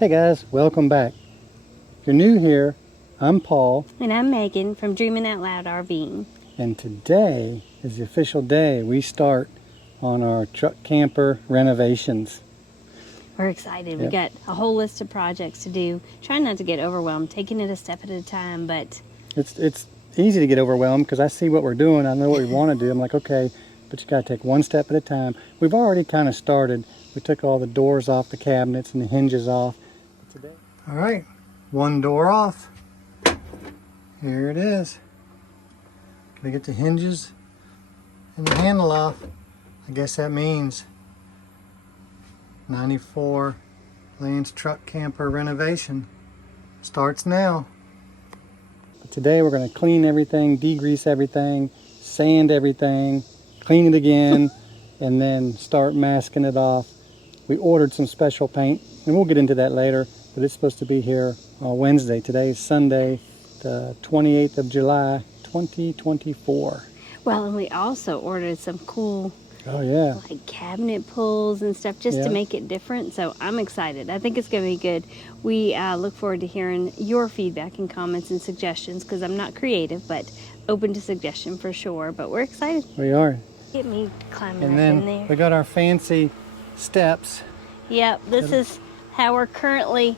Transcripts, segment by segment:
Hey guys, welcome back. If you're new here, I'm Paul. And I'm Megan from Dreaming Out Loud RVing. And today is the official day we start on our truck camper renovations. We're excited. Yep. We got a whole list of projects to do. Trying not to get overwhelmed, taking it a step at a time, but... It's easy to get overwhelmed because I see what we're doing. I know what we want to do. I'm like, okay, but you got to take one step at a time. We've already kind of started. We took all the doors off the cabinets and the hinges off. Today. All right, one door off. Here it is. Gonna get the hinges and the handle off. I guess that means 94 Lance truck camper renovation starts now. But today we're gonna clean everything, degrease everything, sand everything, clean it again, and then start masking it off. We ordered some special paint, and we'll get into that later, but it's supposed to be here on Wednesday. Today is Sunday, the 28th of July, 2024. Well, and we also ordered some cool, like cabinet pulls and stuff just to make it different. So I'm excited. I think it's going to be good. We look forward to hearing your feedback and comments and suggestions because I'm not creative, but open to suggestion for sure. But we're excited. We are. Get me climbing And up then in there. we got our fancy steps. Yep, this is how we're currently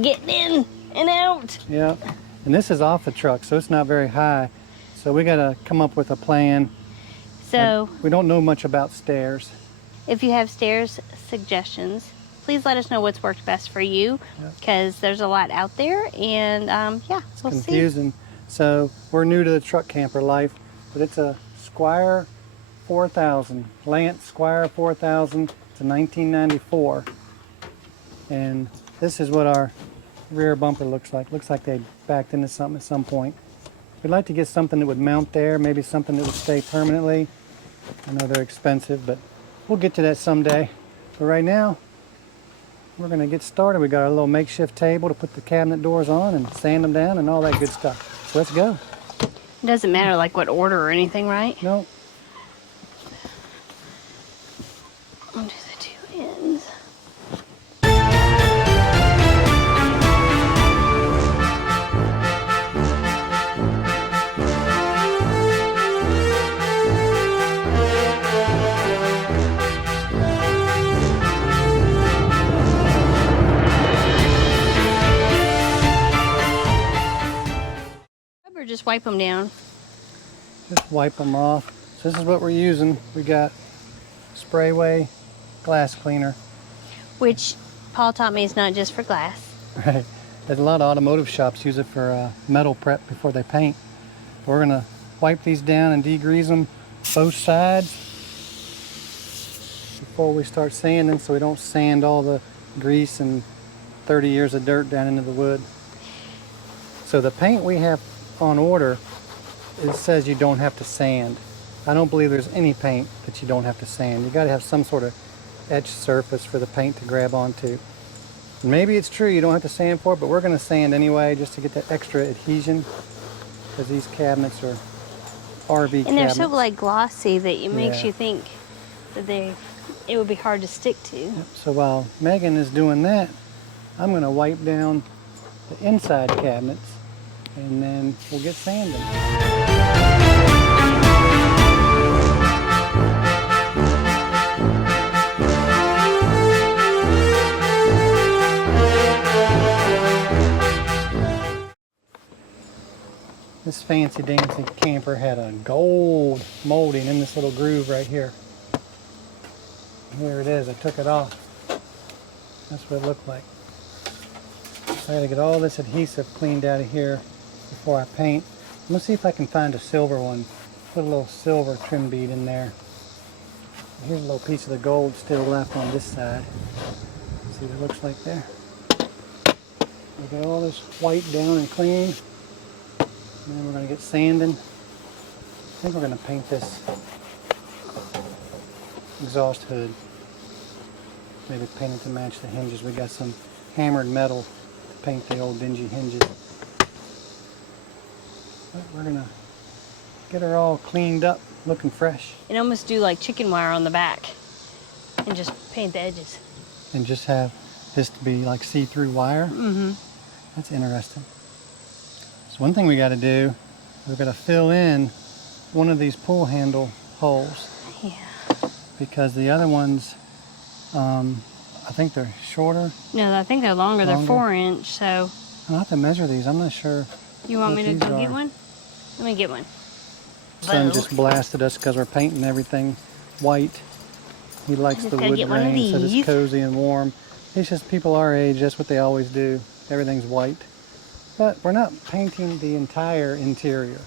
getting in and out. Yep. And this is off the truck, so it's not very high. So we got to come up with a plan. So we don't know much about stairs. If you have stairs suggestions, please let us know what's worked best for you, because there's a lot out there, and it's we'll confusing. see. So we're new to the truck camper life, but it's a Squire 4000, Lance Squire 4000. It's a 1994, and this is what our rear bumper looks like. Looks like they backed into something at some point. We'd like to get something that would mount there, maybe something that would stay permanently. I know they're expensive, but we'll get to that someday. But right now, we're going to get started. We got our little makeshift table to put the cabinet doors on and sand them down and all that good stuff. So let's go. It doesn't matter like what order or anything, right? No. I'll do the two ends. Or just wipe them down. Just wipe them off. So this is what we're using. We got Sprayway glass cleaner. Which Paul taught me is not just for glass. Right. There's a lot of automotive shops use it for metal prep before they paint. We're gonna wipe these down and degrease them both sides before we start sanding, so we don't sand all the grease and 30 years of dirt down into the wood. So the paint we have on order, it says you don't have to sand. I don't believe there's any paint that you don't have to sand. You got to have some sort of etched surface for the paint to grab onto. And maybe it's true you don't have to sand for it, but we're going to sand anyway just to get that extra adhesion, because these cabinets are RV cabinets. And they're so like glossy that it makes you think that it would be hard to stick to. Yep. So while Megan is doing that, I'm going to wipe down the inside cabinets, and then we'll get sanding. This fancy dancy camper had a gold molding in this little groove right here. Here it is, I took it off. That's what it looked like. I gotta get all this adhesive cleaned out of here before I paint. I'm gonna see if I can find a silver one. Put a little silver trim bead in there. Here's a little piece of the gold still left on this side. See what it looks like there. We got all this white down and clean. And then we're gonna get sanding. I think we're gonna paint this exhaust hood. Maybe paint it to match the hinges. We got some hammered metal to paint the old dingy hinges. But we're gonna get her all cleaned up, looking fresh. And almost do like chicken wire on the back and just paint the edges. And just have this to be like see-through wire. Mm-hmm. That's interesting. So one thing we got to do, we've got to fill in one of these pull handle holes. Yeah. Because the other ones, I think they're shorter. No, I think they're longer. They're 4-inch, so. I'll have to measure these. I'm not sure. You want me to go get one? Let me get one. Son just blasted us because we're painting everything white. He likes the wood grain, so it's cozy and warm. It's just people our age, that's what they always do. Everything's white. But we're not painting the entire interior.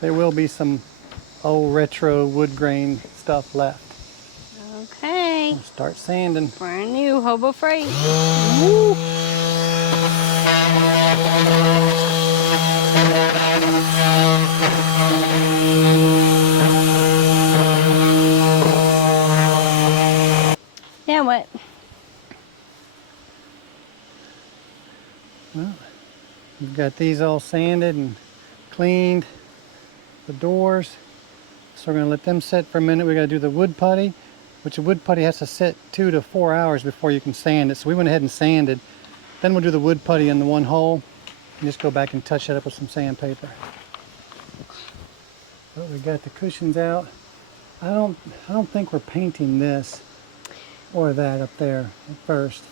There will be some old retro wood grain stuff left. Okay. We'll start sanding. Brand new Hobo Freight. Woo. Now what? Well, we've got these all sanded and cleaned, the doors. So we're going to let them sit for a minute. We got to do the wood putty, which the wood putty has to sit 2 to 4 hours before you can sand it. So we went ahead and sanded. Then we'll do the wood putty in the one hole and just go back and touch it up with some sandpaper. But we got the cushions out. I don't think we're painting this or that up there at first.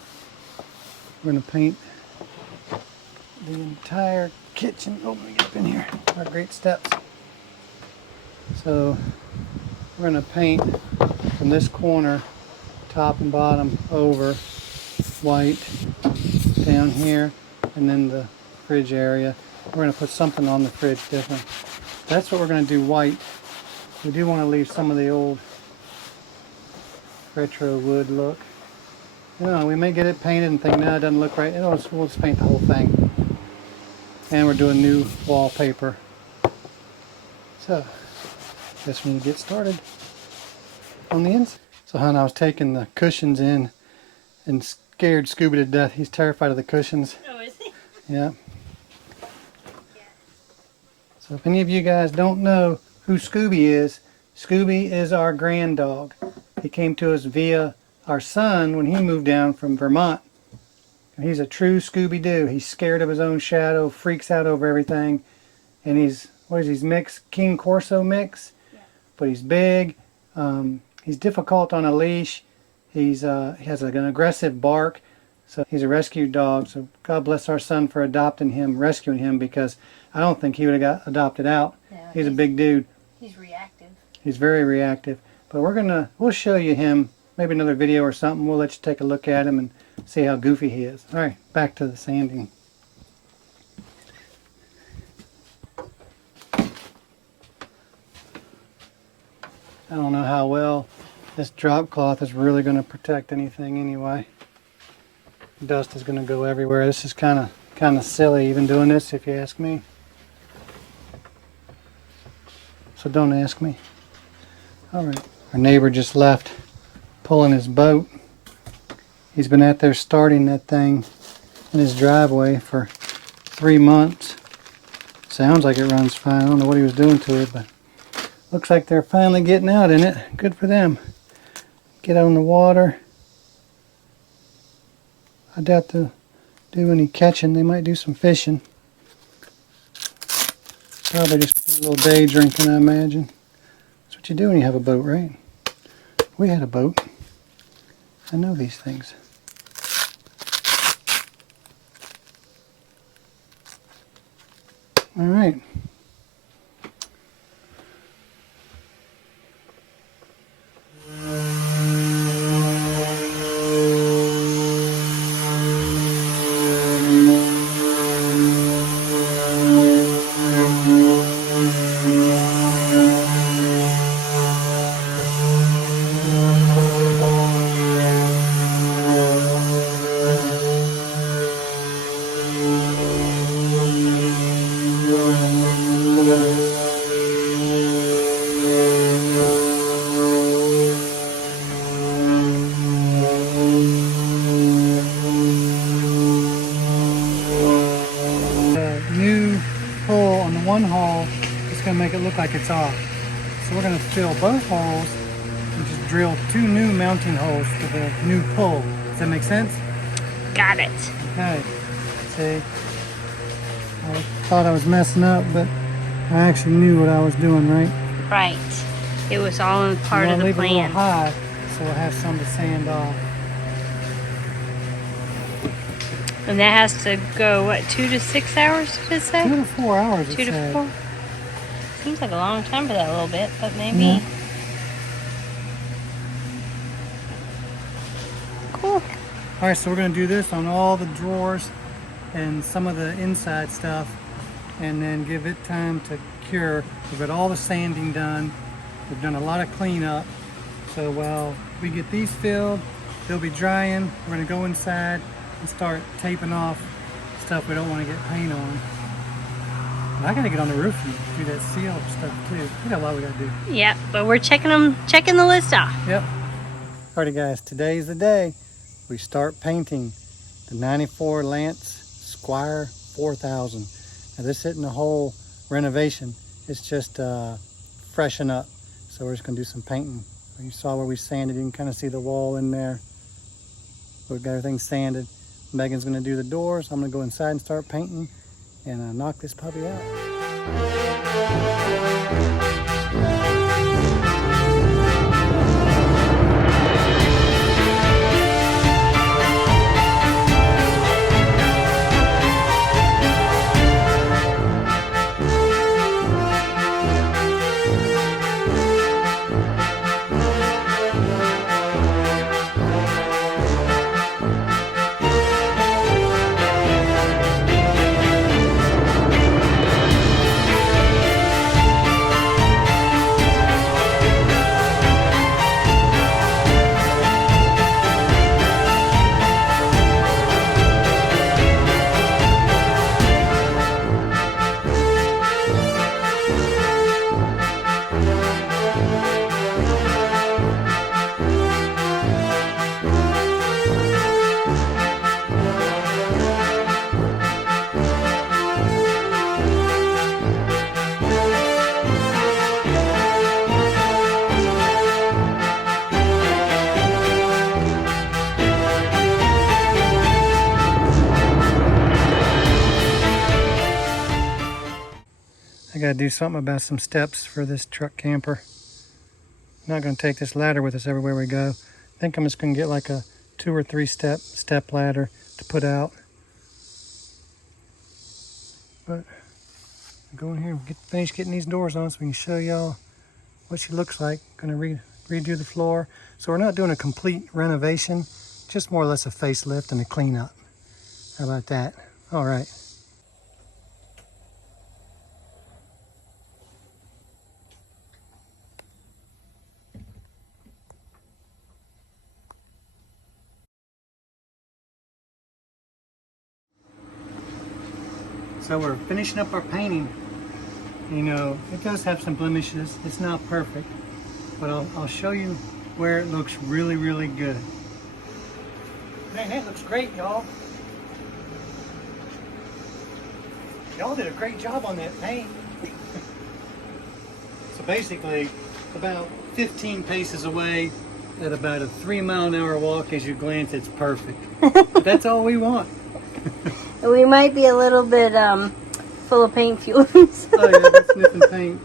We're going to paint the entire kitchen. Oh, let me get up in here. Our great steps. So we're going to paint from this corner, top and bottom, over white down here, and then the fridge area. We're going to put something on the fridge different. That's what we're going to do white. We do want to leave some of the old retro wood look. You know, we may get it painted and think, no, it doesn't look right. We'll just paint the whole thing. And we're doing new wallpaper. So, guess we need to get started on the inside. So, hon, I was taking the cushions in and scared Scooby to death. He's terrified of the cushions. Oh, is he? Yeah. So, if any of you guys don't know who Scooby is our grand dog. He came to us via our son when he moved down from Vermont. And he's a true Scooby-Doo. He's scared of his own shadow, freaks out over everything. And he's, what is he, mix? King Corso mix? Yeah. But he's big. He's difficult on a leash. He has an aggressive bark. So he's a rescued dog. So God bless our son for adopting him, rescuing him, because I don't think he would have got adopted out. No, he's a big dude. He's reactive. He's very reactive. But we'll show you him, maybe another video or something. We'll let you take a look at him and see how goofy he is. All right, back to the sanding. I don't know how well this drop cloth is really going to protect anything anyway. Dust is going to go everywhere. This is kind of silly even doing this, if you ask me. So don't ask me. All right. Our neighbor just left pulling his boat. He's been out there starting that thing in his driveway for 3 months. Sounds like it runs fine. I don't know what he was doing to it, but looks like they're finally getting out in it. Good for them. Get out on the water. I doubt they'll do any catching. They might do some fishing. Probably just a little day drinking, I imagine. That's what you do when you have a boat, right? We had a boat. I know these things. All right. One hole, it's going to make it look like it's off. So we're going to fill both holes we just drilled 2 new mounting holes for the new pull. Does that make sense? Got it. Okay. See, I thought I was messing up, but I actually knew what I was doing, right? Right. It was all in part of the Leave it a little plan. high, so we'll have some to sand off. And that has to go, what, 2 to 6 hours, did it say? 2 to 4 hours. 2 to said. 4? Seems like a long time for that a little bit, but maybe. Yeah. Cool. All right, so we're going to do this on all the drawers and some of the inside stuff, and then give it time to cure. We've got all the sanding done. We've done a lot of cleanup. So while we get these filled, they'll be drying. We're going to go inside and start taping off stuff we don't want to get paint on. And I got to get on the roof and do that seal stuff too. We got a lot we got to do. Yep, but we're checking the list off. Yep. Alrighty guys, today's the day we start painting the 94 Lance Squire 4000. Now this isn't a whole renovation, it's just freshen up. So we're just going to do some painting. You saw where we sanded, you can kind of see the wall in there. We've got everything sanded. Megan's going to do the doors. I'm going to go inside and start painting and knock this puppy out. I gotta do something about some steps for this truck camper. Not gonna take this ladder with us everywhere we go. I think I'm just gonna get like a 2 or 3 step ladder to put out. But go in here and finish getting these doors on so we can show y'all what she looks like. Gonna redo the floor. So we're not doing a complete renovation, just more or less a facelift and a cleanup. How about that? All right. So we're finishing up our painting. You know, it does have some blemishes. It's not perfect, but I'll show you where it looks really, really good. Man, that looks great, y'all. Y'all did a great job on that paint. So basically, about 15 paces away, at about a 3-mile-an-hour walk, as you glance, it's perfect. That's all we want. We might be a little bit full of paint fumes. Oh yeah, that's sniffing paint.